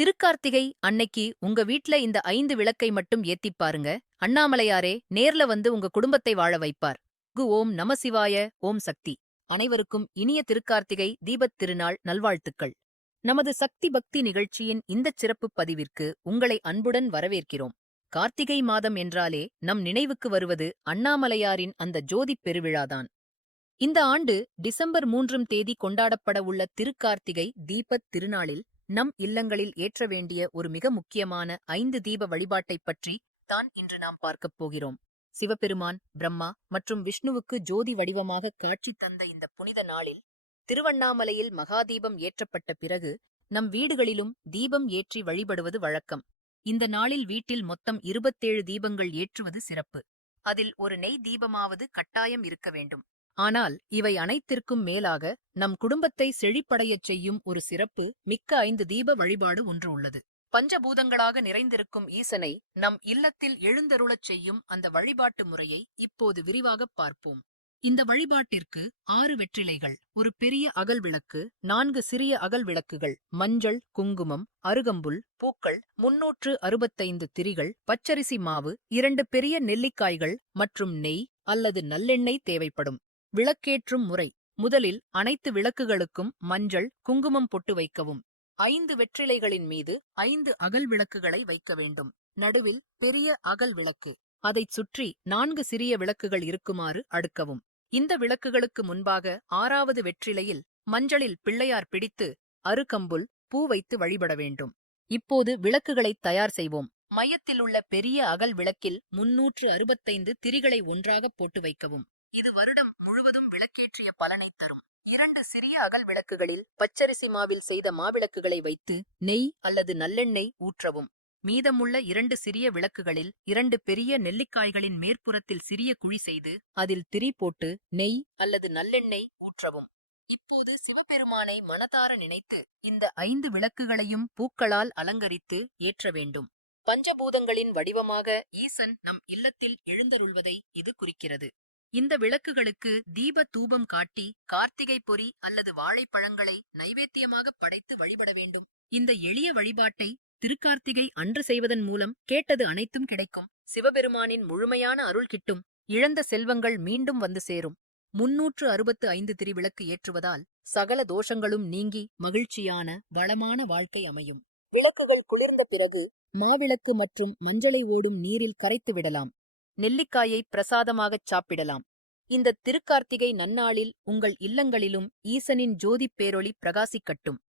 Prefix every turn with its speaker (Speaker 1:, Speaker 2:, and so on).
Speaker 1: திருக்கார்த்திகை அன்னைக்கு உங்க வீட்ல இந்த ஐந்து விளக்கை மட்டும் ஏத்திப் பாருங்க. அண்ணாமலையாரே நேர்ல வந்து உங்க குடும்பத்தை வாழ வைப்பார். கு ஓம் நமசிவாய ஓம் சக்தி. அனைவருக்கும் இனிய திருக்கார்த்திகை தீபத் திருநாள் நல்வாழ்த்துக்கள். நமது சக்தி பக்தி நிகழ்ச்சியின் இந்தச் சிறப்புப் பதிவிற்கு உங்களை அன்புடன் வரவேற்கிறோம். கார்த்திகை மாதம் என்றாலே நம் நினைவுக்கு வருவது அண்ணாமலையாரின் அந்த ஜோதிப் பெருவிழாதான். இந்த ஆண்டு டிசம்பர் மூன்றும் தேதி கொண்டாடப்பட உள்ள திருக்கார்த்திகை தீபத் திருநாளில் நம் இல்லங்களில் ஏற்ற வேண்டிய ஒரு மிக முக்கியமான ஐந்து தீப வழிபாட்டைப் பற்றி தான் இன்று நாம் பார்க்கப் போகிறோம். சிவபெருமான் பிரம்மா மற்றும் விஷ்ணுவுக்கு ஜோதி வடிவமாக காட்சி தந்த இந்த புனித நாளில் திருவண்ணாமலையில் மகாதீபம் ஏற்றப்பட்ட பிறகு நம் வீடுகளிலும் தீபம் ஏற்றி வழிபடுவது வழக்கம். இந்த நாளில் வீட்டில் மொத்தம் இருபத்தேழு தீபங்கள் ஏற்றுவது சிறப்பு. அதில் ஒரு நெய் தீபமாவது கட்டாயம் இருக்க வேண்டும். ஆனால் இவை அனைத்திற்கும் மேலாக நம் குடும்பத்தை செழிப்படையச் செய்யும் ஒரு சிறப்பு மிக்க ஐந்து தீப வழிபாடு ஒன்று உள்ளது. பஞ்சபூதங்களாக நிறைந்திருக்கும் ஈசனை நம் இல்லத்தில் எழுந்தருளச் செய்யும் அந்த வழிபாட்டு முறையை இப்போது விரிவாகப் பார்ப்போம். இந்த வழிபாட்டிற்கு ஆறு வெற்றிலைகள் ஒரு பெரிய அகல் விளக்கு நான்கு சிறிய அகல் விளக்குகள் மஞ்சள் குங்குமம் அருகம்புல் பூக்கள் முன்னூற்று அறுபத்தைந்து திரிகள் பச்சரிசி மாவு இரண்டு பெரிய நெல்லிக்காய்கள் மற்றும் நெய் அல்லது நல்லெண்ணெய் தேவைப்படும். விளக்கேற்றும் முறை. முதலில் அனைத்து விளக்குகளுக்கும் மஞ்சள் குங்குமம் பொட்டு வைக்கவும். ஐந்து வெற்றிலைகளின் மீது ஐந்து அகல் விளக்குகளை வைக்க வேண்டும். நடுவில் பெரிய அகல் விளக்கு. அதைச் சுற்றி நான்கு சிறிய விளக்குகள் இருக்குமாறு அடுக்கவும். இந்த விளக்குகளுக்கு முன்பாக ஆறாவது வெற்றிலையில் மஞ்சளில் பிள்ளையார் பிடித்து அருகம்புல் பூ வைத்து வழிபட வேண்டும். இப்போது விளக்குகளைத் தயார் செய்வோம். மையத்தில் உள்ள பெரிய அகல் விளக்கில் முன்னூற்று அறுபத்தைந்து திரிகளை ஒன்றாகப் போட்டு வைக்கவும். இது வருடம் விளக்கேற்றிய பலனை தரும். இரண்டு சிறிய அகல் விளக்குகளில் பச்சரிசி மாவில் செய்த மாவிளக்குகளை வைத்து நெய் அல்லது நல்லெண்ணெய் ஊற்றவும். மீதமுள்ள இரண்டு சிறிய விளக்குகளில் இரண்டு பெரிய நெல்லிக்காய்களின் மேற்புறத்தில் சிறிய குழி செய்து அதில் திரி போட்டு நெய் அல்லது நல்லெண்ணெய் ஊற்றவும். இப்போது சிவபெருமானை மனதார நினைத்து இந்த ஐந்து விளக்குகளையும் பூக்களால் அலங்கரித்து ஏற்ற வேண்டும். பஞ்சபூதங்களின் வடிவமாக ஈசன் நம் இல்லத்தில் எழுந்தருள்வதை இது குறிக்கிறது. இந்த விளக்குகளுக்கு தீப தூபம் காட்டி கார்த்திகை பொறி அல்லது வாழைப்பழங்களை நைவேத்தியமாக படைத்து வழிபட வேண்டும். இந்த எளிய வழிபாட்டை திருக்கார்த்திகை அன்று செய்வதன் மூலம் கேட்டது அனைத்தும் கிடைக்கும். சிவபெருமானின் முழுமையான அருள் கிட்டும். இழந்த செல்வங்கள் மீண்டும் வந்து சேரும். முன்னூற்று அறுபத்து ஐந்து திருவிளக்கு ஏற்றுவதால் சகல தோஷங்களும் நீங்கி மகிழ்ச்சியான வளமான வாழ்க்கை அமையும். விளக்குகள் குளிர்ந்த பிறகு மாவிளக்கு மற்றும் மஞ்சளை ஓடும் நீரில் கரைத்து விடலாம். நெல்லிக்காயை பிரசாதமாகச் சாப்பிடலாம். இந்த திருக்கார்த்திகை நன்னாளில் உங்கள் இல்லங்களிலும் ஈசனின் ஜோதிப் பேரொளி பிரகாசிக்கட்டும்.